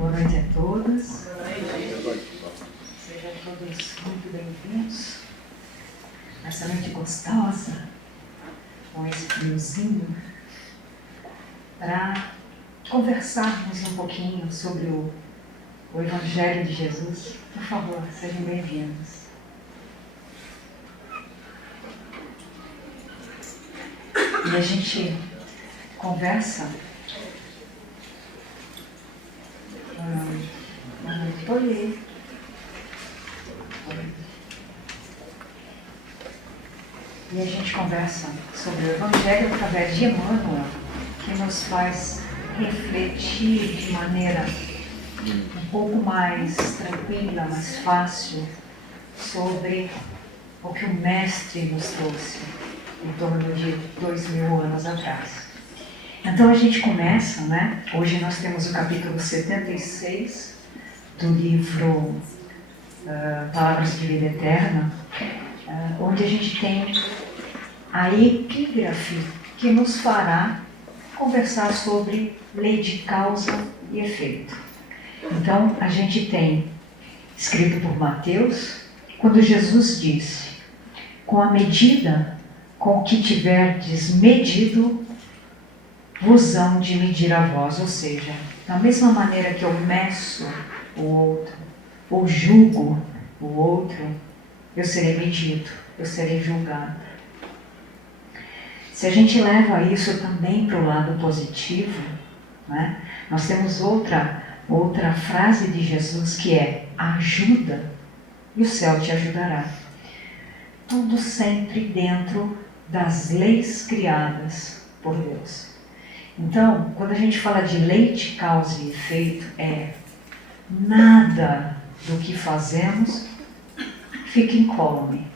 Boa noite a todos. Sejam todos muito bem-vindos nessa noite gostosa, com esse friozinho, para conversarmos um pouquinho sobre o Evangelho de Jesus. Por favor, sejam bem-vindos. E a gente conversa. E a gente conversa sobre o Evangelho através de Emmanuel, que nos faz refletir de maneira um pouco mais tranquila, mais fácil, sobre o que o Mestre nos trouxe em torno de 2000 anos atrás. Então a gente começa, né? Hoje nós temos o capítulo 76 do livro Palavras de Vida Eterna, onde a gente tem a epígrafe que nos fará conversar sobre lei de causa e efeito. Então a gente tem, escrito por Mateus, quando Jesus disse: com a medida com que tiverdes medido, vos hão de medir a vós. Ou seja, da mesma maneira que eu meço o outro, ou julgo o outro, eu serei medido, eu serei julgado. Se a gente leva isso também para o lado positivo, né, nós temos outra frase de Jesus que é: ajuda e o céu te ajudará. Tudo sempre dentro das leis criadas por Deus. Então, quando a gente fala de lei de causa e efeito, nada do que fazemos fica incólume.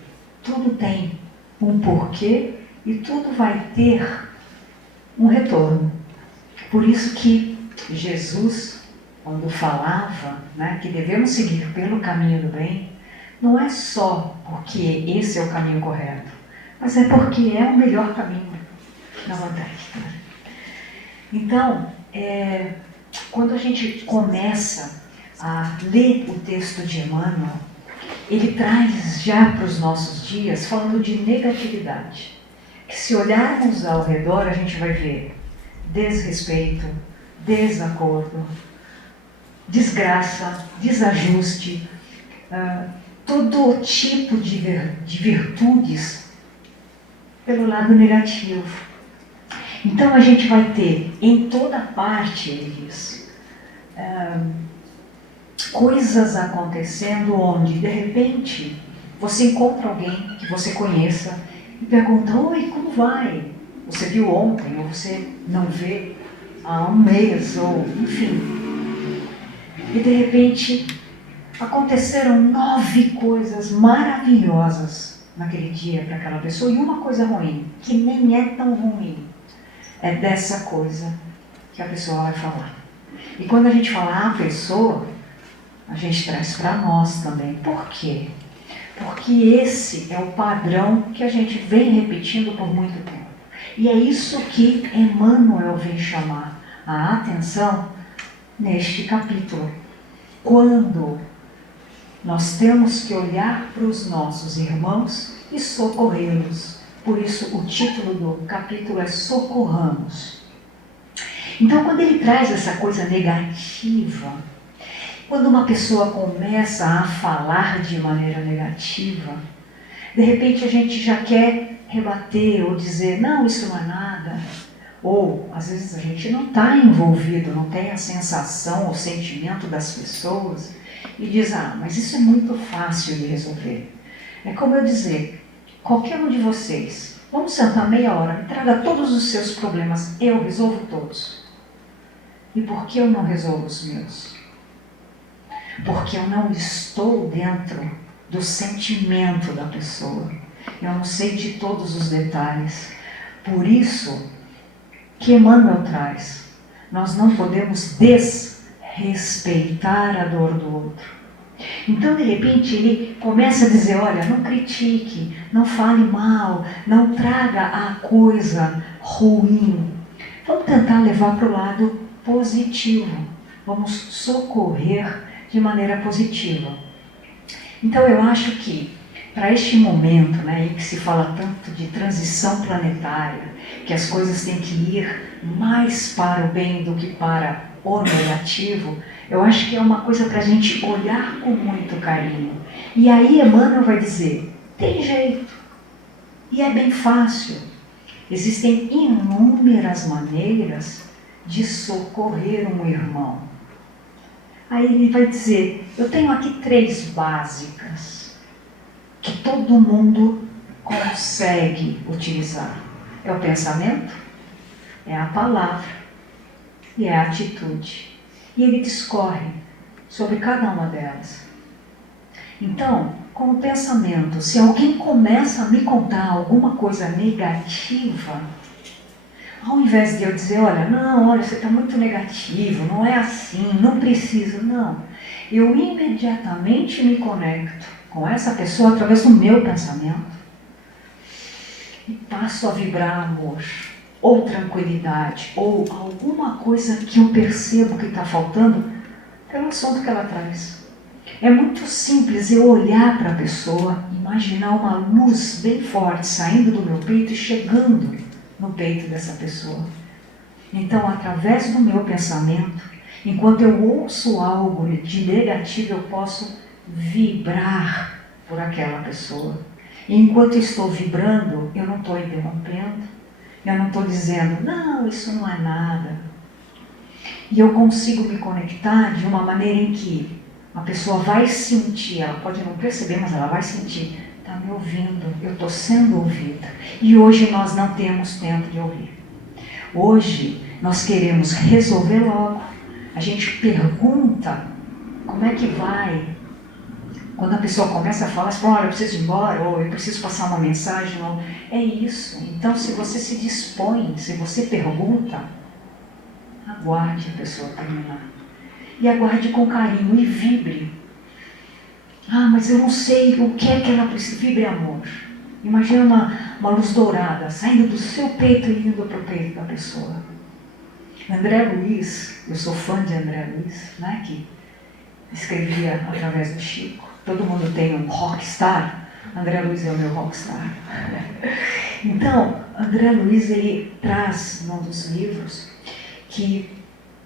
Tudo tem um porquê e tudo vai ter um retorno. Por isso que Jesus, quando falava, né, que devemos seguir pelo caminho do bem, não é só porque esse é o caminho correto, mas é porque é o melhor caminho, na verdade. Então, quando a gente começa a ler o texto de Emmanuel, ele traz já para os nossos dias falando de negatividade. Que se olharmos ao redor, a gente vai ver desrespeito, desacordo, desgraça, desajuste, todo tipo de virtudes pelo lado negativo. Então a gente vai ter em toda parte, ele diz, coisas acontecendo onde de repente você encontra alguém que você conheça e pergunta: oi, como vai? Você viu ontem, ou você não vê há um mês, ou enfim. E de repente aconteceram 9 coisas maravilhosas naquele dia para aquela pessoa e uma coisa ruim, que nem é tão ruim. É dessa coisa que a pessoa vai falar. E quando a gente fala a pessoa, a gente traz para nós também. Por quê? Porque esse é o padrão que a gente vem repetindo por muito tempo. E é isso que Emmanuel vem chamar a atenção neste capítulo. Quando nós temos que olhar para os nossos irmãos e socorrê-los. Por isso o título do capítulo é Socorramos. Então, quando ele traz essa coisa negativa, quando uma pessoa começa a falar de maneira negativa, de repente a gente já quer rebater ou dizer: não, isso não é nada. Ou, às vezes, a gente não está envolvido, não tem a sensação, o sentimento das pessoas e diz: ah, mas isso é muito fácil de resolver. É como eu dizer: qualquer um de vocês, vamos sentar meia hora, me traga todos os seus problemas, eu resolvo todos. E por que eu não resolvo os meus? Porque eu não estou dentro do sentimento da pessoa. Eu não sei de todos os detalhes. Por isso que Emmanuel traz: nós não podemos desrespeitar a dor do outro. Então, de repente, ele começa a dizer: olha, não critique, não fale mal, não traga a coisa ruim. Vamos tentar levar para o lado positivo. vamos socorrer de maneira positiva. Então eu acho que para este momento, né, em que se fala tanto de transição planetária, que as coisas têm que ir mais para o bem do que para o negativo, eu acho que é uma coisa para a gente olhar com muito carinho. E aí Emmanuel vai dizer, tem jeito, e é bem fácil. Existem inúmeras maneiras de socorrer um irmão. Aí ele vai dizer, eu tenho aqui 3 básicas, que todo mundo consegue utilizar. É o pensamento, é a palavra e é a atitude. E ele discorre sobre cada uma delas. Então, com o pensamento, se alguém começa a me contar alguma coisa negativa, ao invés de eu dizer, olha, você está muito negativo, não é assim, não precisa, não. Eu imediatamente me conecto com essa pessoa através do meu pensamento e passo a vibrar amor, ou tranquilidade, ou alguma coisa que eu percebo que está faltando pelo assunto que ela traz. É muito simples eu olhar para a pessoa, imaginar uma luz bem forte saindo do meu peito e chegando no peito dessa pessoa. Então, através do meu pensamento, enquanto eu ouço algo de negativo, eu posso vibrar por aquela pessoa. E enquanto estou vibrando, eu não estou interrompendo, eu não estou dizendo, não, isso não é nada. E eu consigo me conectar de uma maneira em que a pessoa vai sentir, ela pode não perceber, mas ela vai sentir, está me ouvindo, eu estou sendo ouvida. E hoje nós não temos tempo de ouvir. Hoje nós queremos resolver logo. A gente pergunta como é que vai. Quando a pessoa começa a falar, você fala, olha, eu preciso ir embora, ou eu preciso passar uma mensagem, ou é isso. Então, se você se dispõe, se você pergunta, aguarde a pessoa terminar. E aguarde com carinho e vibre. Ah, mas eu não sei o que é que ela precisa. Vibre amor. Imagina uma luz dourada saindo do seu peito e indo para o peito da pessoa. André Luiz, eu sou fã de André Luiz, né, que escrevia através do Chico. Todo mundo tem um rockstar. André Luiz é o meu rockstar. Então, André Luiz, ele traz num dos livros que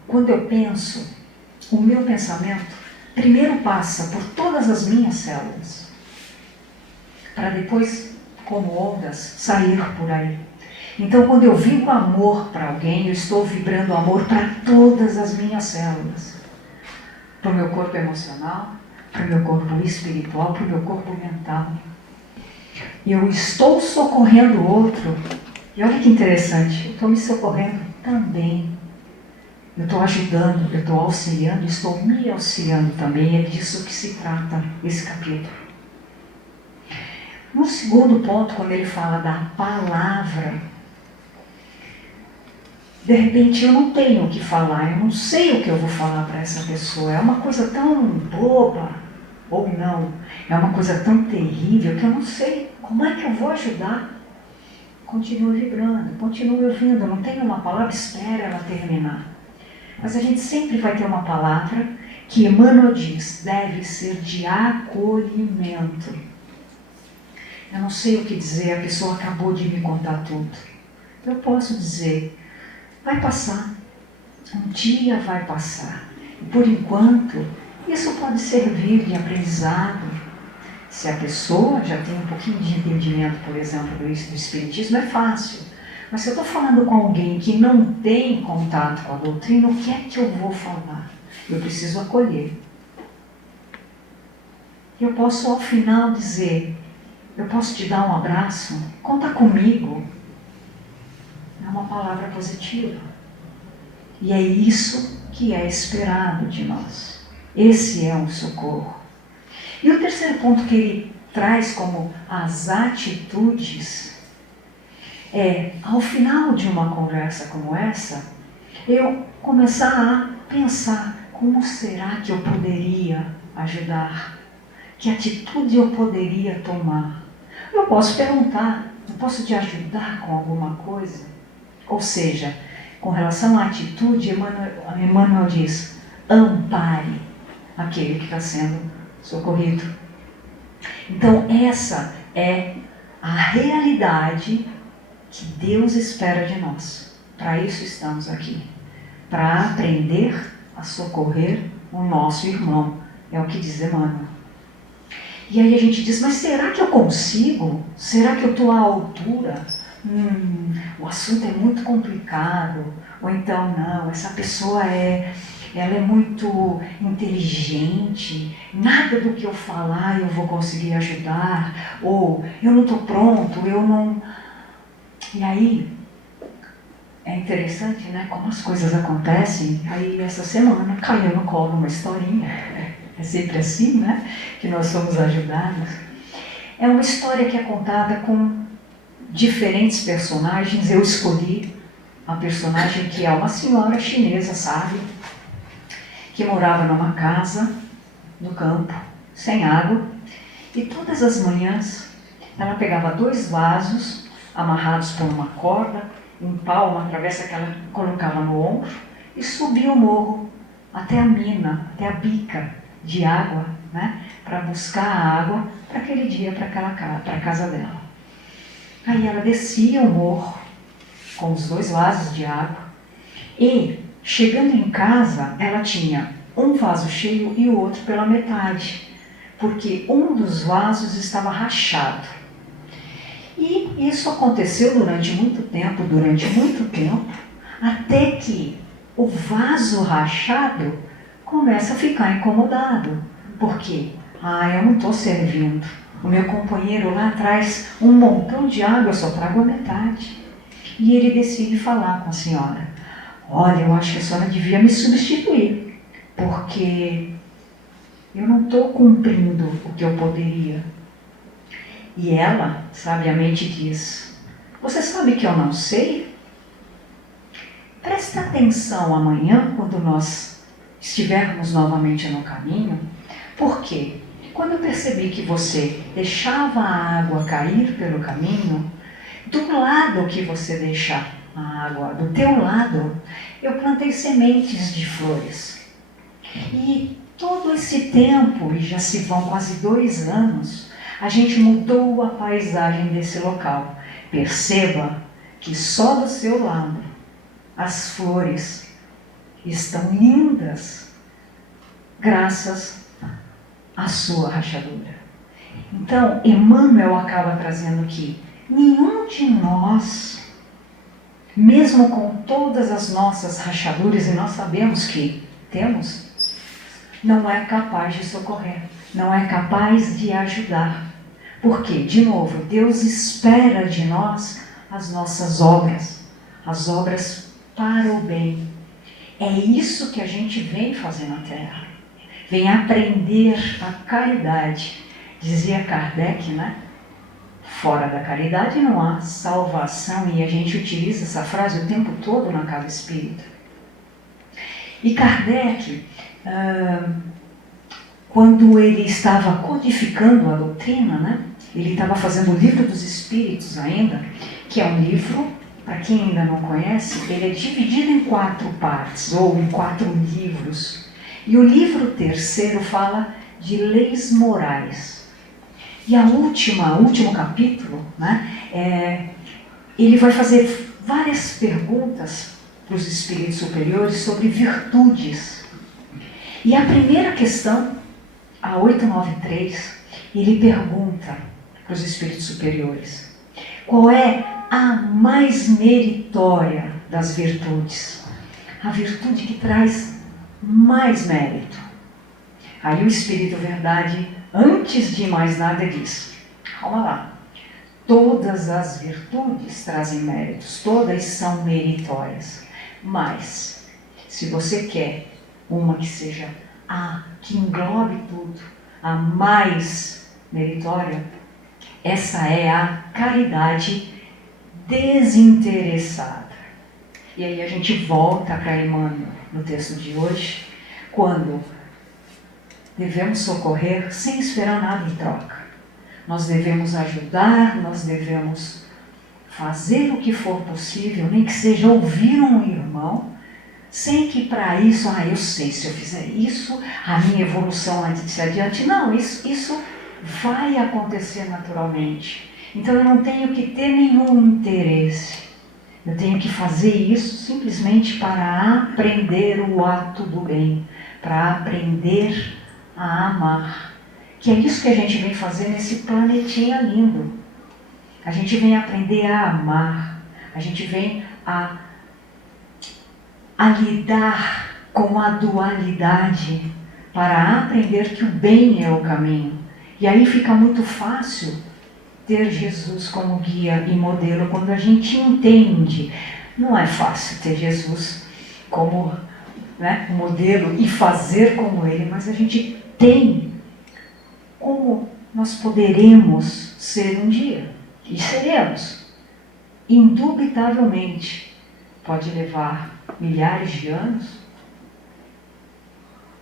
quando eu penso, o meu pensamento primeiro passa por todas as minhas células, para depois, como ondas, sair por aí. Então, quando eu vibro amor para alguém, eu estou vibrando amor para todas as minhas células. Para o meu corpo emocional, para o meu corpo espiritual, para o meu corpo mental. E eu estou socorrendo o outro. E olha que interessante, eu estou me socorrendo também. Eu estou ajudando, eu estou auxiliando, estou me auxiliando também. É disso que se trata esse capítulo. No segundo ponto, quando ele fala da palavra, de repente eu não tenho o que falar, eu não sei o que eu vou falar para essa pessoa. É uma coisa tão boba, ou não, é uma coisa tão terrível que eu não sei como é que eu vou ajudar. Continue vibrando, continue ouvindo, não tenho uma palavra, espera ela terminar. Mas a gente sempre vai ter uma palavra que Emmanuel diz, deve ser de acolhimento. Eu não sei o que dizer, a pessoa acabou de me contar tudo. Eu posso dizer, vai passar, um dia vai passar. E por enquanto, isso pode servir de aprendizado. Se a pessoa já tem um pouquinho de entendimento, por exemplo, do Espiritismo, é fácil. Mas se eu estou falando com alguém que não tem contato com a doutrina, o que é que eu vou falar? Eu preciso acolher. Eu posso, ao final, dizer, eu posso te dar um abraço? Conta comigo. É uma palavra positiva. E é isso que é esperado de nós. Esse é um socorro. E o terceiro ponto que ele traz como as atitudes é, ao final de uma conversa como essa, eu começar a pensar como será que eu poderia ajudar? Que atitude eu poderia tomar? Eu posso perguntar, eu posso te ajudar com alguma coisa? Ou seja, com relação à atitude, Emmanuel diz, ampare aquele que está sendo socorrido. Então essa é a realidade que Deus espera de nós. Para isso estamos aqui. Para aprender a socorrer o nosso irmão. É o que diz Emmanuel. E aí a gente diz, mas será que eu consigo? Será que eu estou à altura? O assunto é muito complicado. Ou então, não, essa pessoa ela é muito inteligente, nada do que eu falar eu vou conseguir ajudar, ou eu não estou pronto, eu não... E aí, é interessante, né, como as coisas acontecem. Aí essa semana caiu no colo uma historinha, é sempre assim, né, que nós somos ajudados. É uma história que é contada com diferentes personagens. Eu escolhi a personagem que é uma senhora chinesa, sabe, que morava numa casa no campo, sem água, e todas as manhãs ela pegava 2 vasos amarrados por uma corda, um pau, uma travessa que ela colocava no ombro, e subia o morro até a mina, até a bica de água, né, para buscar a água para aquele dia, para a casa dela. Aí ela descia o morro com os 2 vasos de água e, chegando em casa, ela tinha um vaso cheio e o outro pela metade, porque um dos vasos estava rachado. E isso aconteceu durante muito tempo, até que o vaso rachado começa a ficar incomodado. Por quê? Eu não estou servindo. O meu companheiro lá traz um montão de água, eu só trago a metade. E ele decide falar com a senhora. Olha, eu acho que a senhora devia me substituir, porque eu não estou cumprindo o que eu poderia. E ela, sabiamente, diz, você sabe que eu não sei? Presta atenção amanhã, quando nós estivermos novamente no caminho, porque quando eu percebi que você deixava a água cair pelo caminho, do lado que você deixa a água, do teu lado, eu plantei sementes de flores. E todo esse tempo, e já se vão quase 2 anos, a gente mudou a paisagem desse local. Perceba que só do seu lado as flores estão lindas, graças à sua rachadura. Então, Emmanuel acaba trazendo que nenhum de nós, mesmo com todas as nossas rachaduras, e nós sabemos que temos, não é capaz de socorrer, não é capaz de ajudar. Porque, de novo, Deus espera de nós as nossas obras, as obras para o bem. É isso que a gente vem fazer na Terra. Vem aprender a caridade. Dizia Kardec, né? Fora da caridade não há salvação, e a gente utiliza essa frase o tempo todo na casa espírita. E Kardec, quando ele estava codificando a doutrina, né, ele estava fazendo o Livro dos Espíritos ainda, que é um livro, para quem ainda não conhece, ele é dividido em 4 partes, ou em 4 livros. E o livro 3º fala de leis morais. E o último capítulo, né, ele vai fazer várias perguntas para os espíritos superiores sobre virtudes. E a primeira questão, a 893, ele pergunta para os espíritos superiores: qual é a mais meritória das virtudes? A virtude que traz mais mérito. Aí o Espírito Verdade, antes de mais nada, diz: calma lá, todas as virtudes trazem méritos, todas são meritórias, mas se você quer uma que seja que englobe tudo, a mais meritória, essa é a caridade desinteressada. E aí a gente volta para Emmanuel no texto de hoje, quando devemos socorrer sem esperar nada em troca. Nós devemos ajudar, nós devemos fazer o que for possível, nem que seja ouvir um irmão, sem que para isso, eu sei, se eu fizer isso, a minha evolução vai se adiante. Não, isso vai acontecer naturalmente. Então eu não tenho que ter nenhum interesse. Eu tenho que fazer isso simplesmente para aprender o ato do bem, para aprender a amar. Que é isso que a gente vem fazer nesse planetinha lindo. A gente vem aprender a amar, a gente vem a lidar com a dualidade para aprender que o bem é o caminho. E aí fica muito fácil ter Jesus como guia e modelo quando a gente entende. Não é fácil ter Jesus como modelo e fazer como ele, mas a gente tem como nós poderemos ser um dia. E seremos. Indubitavelmente. Pode levar milhares de anos,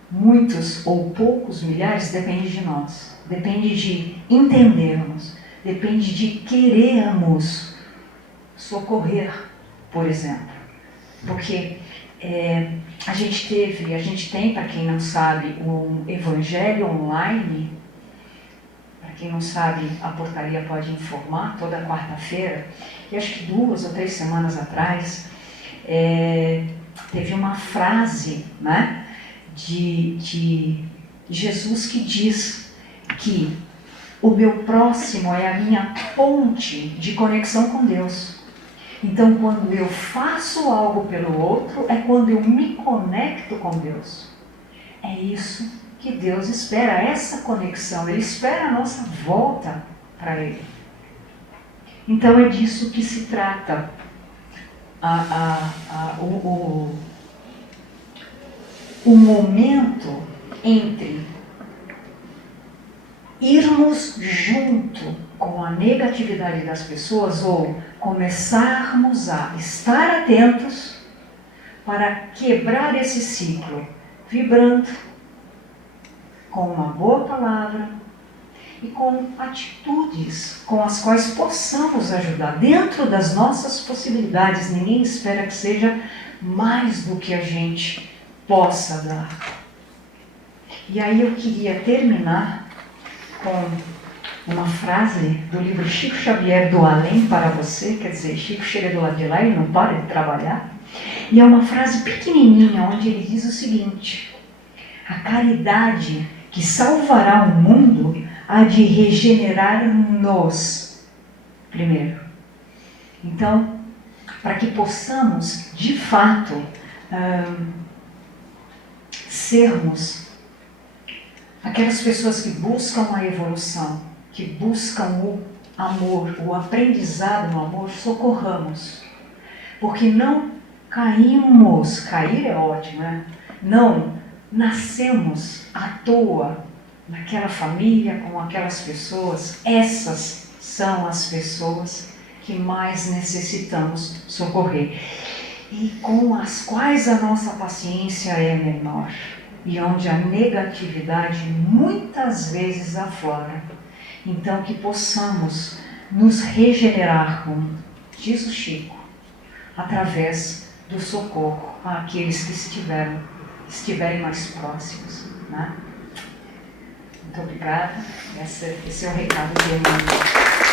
muitos ou poucos milhares, depende de nós. Depende de entendermos. Depende de querermos socorrer, por exemplo. Porque a gente tem, para quem não sabe, um evangelho online. Para quem não sabe, a portaria pode informar, toda quarta-feira. E acho que 2 ou 3 semanas atrás, teve uma frase, de Jesus que diz que o meu próximo é a minha ponte de conexão com Deus. Então, quando eu faço algo pelo outro, é quando eu me conecto com Deus. É isso que Deus espera, essa conexão. Ele espera a nossa volta para Ele. Então, é disso que se trata o momento entre irmos junto com a negatividade das pessoas ou começarmos a estar atentos para quebrar esse ciclo, vibrando com uma boa palavra e com atitudes com as quais possamos ajudar dentro das nossas possibilidades. Ninguém espera que seja mais do que a gente possa dar. E aí eu queria terminar com uma frase do livro Chico Xavier, Do Além para Você. Quer dizer, Chico chega do lado de lá e não para de trabalhar. E é uma frase pequenininha onde ele diz o seguinte: a caridade que salvará o mundo há de regenerar-nos primeiro. Então, para que possamos, de fato, sermos aquelas pessoas que buscam a evolução, que buscam o amor, o aprendizado no amor, socorramos. Porque não caímos, cair é ótimo, não nascemos à toa naquela família, com aquelas pessoas. Essas são as pessoas que mais necessitamos socorrer e com as quais a nossa paciência é menor e onde a negatividade muitas vezes aflora. Então que possamos nos regenerar, como diz o Chico, através do socorro àqueles que estiverem mais próximos. Muito obrigada. Esse é o recado de Emmanuel.